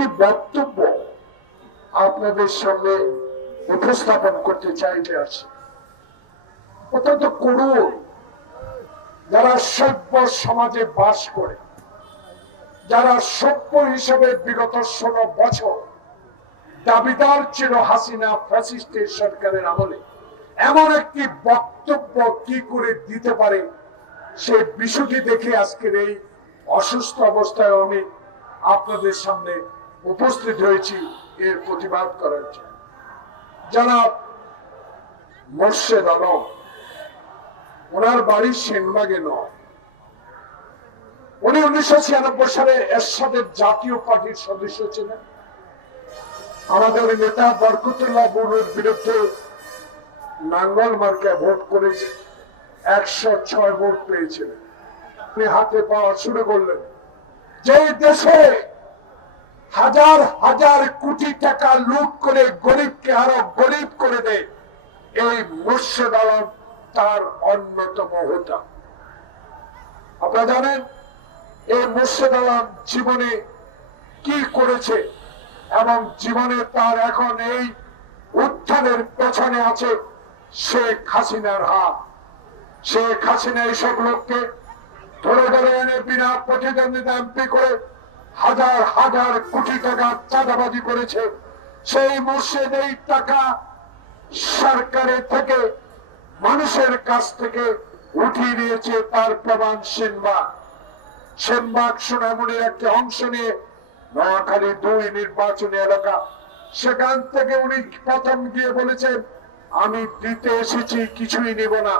একটি বক্তব্য আপনাদের সামনে উপস্থাপন করতে চাইতে আছি। অত্যন্ত করুণ, যারা সভ্য সমাজে বাস করে, যারা সভ্য হিসেবে বিগত 16 বছর দাবিদার ছিল হাসিনা ফ্যাসিস্টের সরকারের আমলে, এমন একটি বক্তব্য কি করে দিতে পারে সে বিষয়টি দেখে আজকের এই অসুস্থ অবস্থায় আমি আপনাদের সামনে উপস্থিত হয়েছি এর প্রতিবাদ করার জন্য। জনাব মোর্শেদ আলম, ওনার বাড়ি সেনবাগে নয়। উনি 1996 সালে এরশাদের জাতীয় পার্টির সদস্য ছিলেন। আমাদের নেতা বরকতুল্লাহ বুলুর বিরুদ্ধে নাঙ্গল মার্কায় ভোট করেছে, 106 ভোট পেয়েছিলেন। আপনি হাতে পাওয়া শুরু করলেন। যে দেশে হাজার হাজার কোটি টাকা লুট করে গরিবকে আরো গরিব করে দেয়, এই মোর্শেদ আলম তার অন্যতম হোতা। আপনারা জানেন এই মোর্শেদ আলম জীবনে কি করেছে এবং জীবনে তার এখন এই উত্থানের পেছনে আছে শেখ হাসিনার হাত। শেখ হাসিনা এইসব লোককে ধরে ধরে এনে বিনা প্রতিদ্বন্দ্বিতা এমপি করে হাজার হাজার কোটি টাকা চাঁদাবাজি করেছে। সেই মোর্শেদ এই টাকা সরকারের থেকে, মানুষের কাছ থেকে উঠিয়ে নিয়েছে। তার প্রমাণ সেনবাগ সোনামুড়ির একটি অংশ নিয়ে নোয়াখালী 2 নির্বাচনী এলাকা, সেখান থেকে উনি প্রথম গিয়ে বলেছেন আমি দিতে এসেছি, কিছুই নেব না।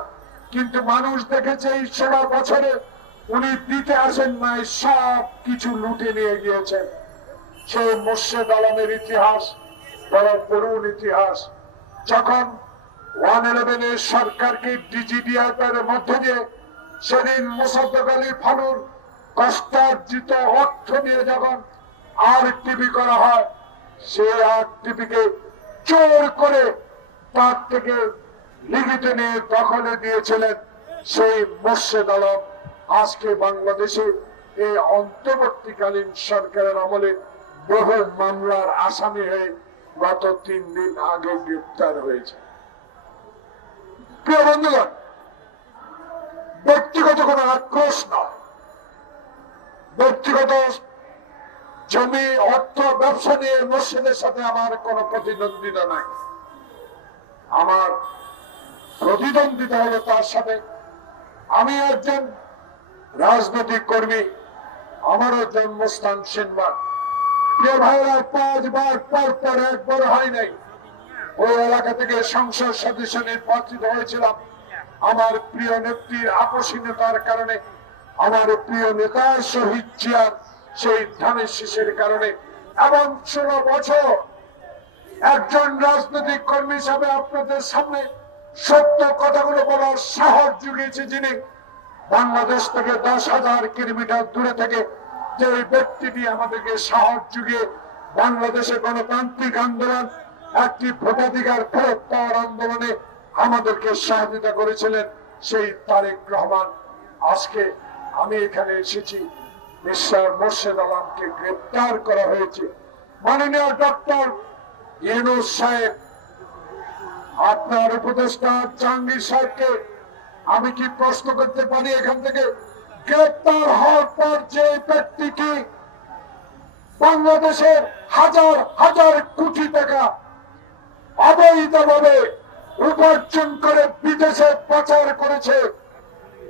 কিন্তু মানুষ দেখেছে এই 16 বছরে উনি দিতে আসেন নাই, সব কিছু লুটে নিয়ে গিয়েছেন। সেই মোর্শেদ আলমের ইতিহাস বড় করুণ ইতিহাস। যখন 111 সরকারকে ডিজিডিআর মধ্য দিয়ে সেদিন মোসাদ্দেক আলী ফালুর কষ্টার্জিত অর্থ নিয়ে যখন আরটিভি করা হয়, সেই আরটিভিকে জোর করে তার থেকে লিখিত নিয়ে দখলে দিয়েছিলেন সেই মোর্শেদ আলম। আজকে বাংলাদেশে এই অন্তর্বর্তীকালীন সরকারের আমলে বহু মামলার আসামি হয়ে গত 3 দিন আগে গ্রেপ্তার হয়েছে। প্রিয় বন্ধুগণ, ব্যক্তিগত কোনো আক্রোশ নয়, ব্যক্তিগত জমি অর্থ ব্যবসা নিয়ে মোর্শেদের সাথে আমার কোনো প্রতিদ্বন্দ্বিতা নাই। আমার প্রতিদ্বন্দ্বিতা হলো তার সাথে, আমি একজন রাজনৈতিক কর্মী, আমারও জন্মস্থান সেনবাগ। প্রিয় ভাইরা, 5 বার পর একবার হয় নাই ওই এলাকা থেকে সংসদ সদস্য নির্বাচিত হয়েছিলাম। আমার প্রিয় নেত্রীর আকর্ষণীয়তার কারণে, আমার প্রিয় নেতার শহীদ জিয়ার সেই ধানের শীষের কারণে, এবং 16 বছর একজন রাজনৈতিক কর্মী হিসাবে আপনাদের সামনে সত্য কথাগুলো বলার সাহস জুগিয়েছে যিনি, বাংলাদেশ থেকে 10,000 কিলোমিটার দূরে থেকে যে ব্যক্তিটি আমাদেরকে সাহস জুগিয়ে বাংলাদেশে গণতান্ত্রিক আন্দোলন, একটি ভোটাধিকার ফেরত পাওয়ার আন্দোলনে আমাদেরকে সহযোগিতা করেছিলেন, সেই তারেক রহমান। আজকে আমি এখানে এসেছি, মিস্টার মোর্শেদ আলমকে গ্রেপ্তার করা হয়েছে। মাননীয় ডক্টর ইউনূস সাহেব, আপনার উপদেষ্টা জাহাঙ্গীর সাহেবকে আমি কি প্রশ্ন করতে পারি এখান থেকে, গ্রেপ্তার হওয়ার পর যে ব্যক্তিটি বাংলাদেশের হাজার হাজার কোটি টাকা অবৈধভাবে উপার্জন করে বিদেশে পাচার করেছে,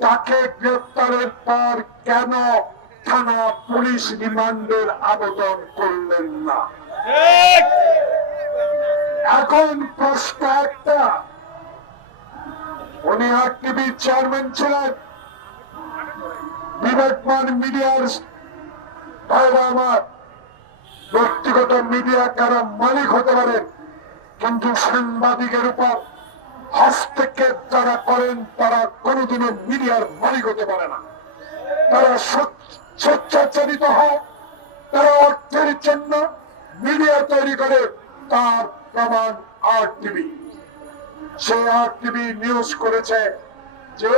তাকে গ্রেপ্তারের পর কেন থানা পুলিশ রিমান্ডের আবেদন করলেন না? এখন প্রশ্ন একটা, উনি আরটিভির চেয়ারম্যান ছিলেন, বিবেকমান মিডিয়ার ভাইরা আমার, ব্যক্তিগত মিডিয়া কারো মালিক হতে পারে, কিন্তু সাংবাদিকের উপর হস্তক্ষেপ যারা করেন তারা কোনোদিনও মিডিয়ার মালিক হতে পারে না। তারা স্বেচ্ছাচারিত হয়, তারা অর্থের জন্য মিডিয়া তৈরি করে, তার প্রমাণ আরটিভি। সেই আরটিভি নিউজ করেছে যে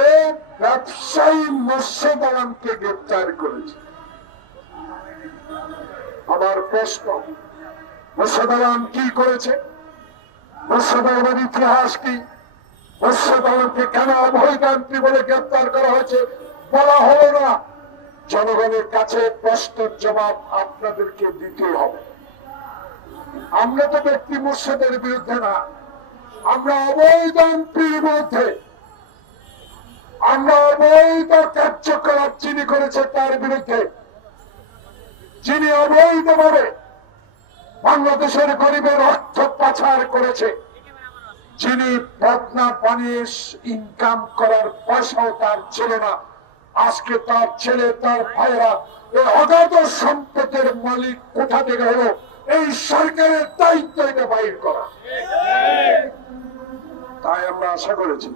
ব্যবসায়ী মোর্শেদ আলমকে গ্রেপ্তার করেছে। আমার প্রশ্ন, মুর্শেদ আলম কি করেছে? মুর্শেদ আলমের ইতিহাস কি? মুর্শেদ আলমকে কেন অবৈধ বলে গ্রেপ্তার করা হয়েছে বলা হলো না। জনগণের কাছে প্রশ্নের জবাব আপনাদেরকে দিতে হবে। আমরা তো ব্যক্তি মুর্শেদের বিরুদ্ধে না, আমরা অবৈধ এমপির বিরুদ্ধে, আমরা অবৈধ কার্যকলাপ যিনি করেছে তার বিরুদ্ধে, যিনি অবৈধভাবে বাংলাদেশের গরিবের অর্থ পাচার করেছে, যিনি বদনা বানিয়ে ইনকাম করার পয়সাও তার ছিল না, আজকে তার ছেলে তার ভাইরা এই অগাধ সম্পদের মালিক কোথা থেকে হলো? এই সরকারের দায়িত্ব এটা বাইর করা। তাই আমরা আশা করেছি,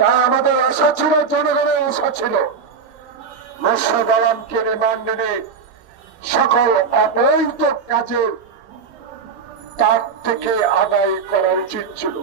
তাই আমাদের আশা ছিল, জনগণের আশা ছিল, মুর্শেদ আলমকে রিমান্ডে নিয়ে সকল অবৈধ কাজের তার থেকে আদায় করা উচিত ছিল।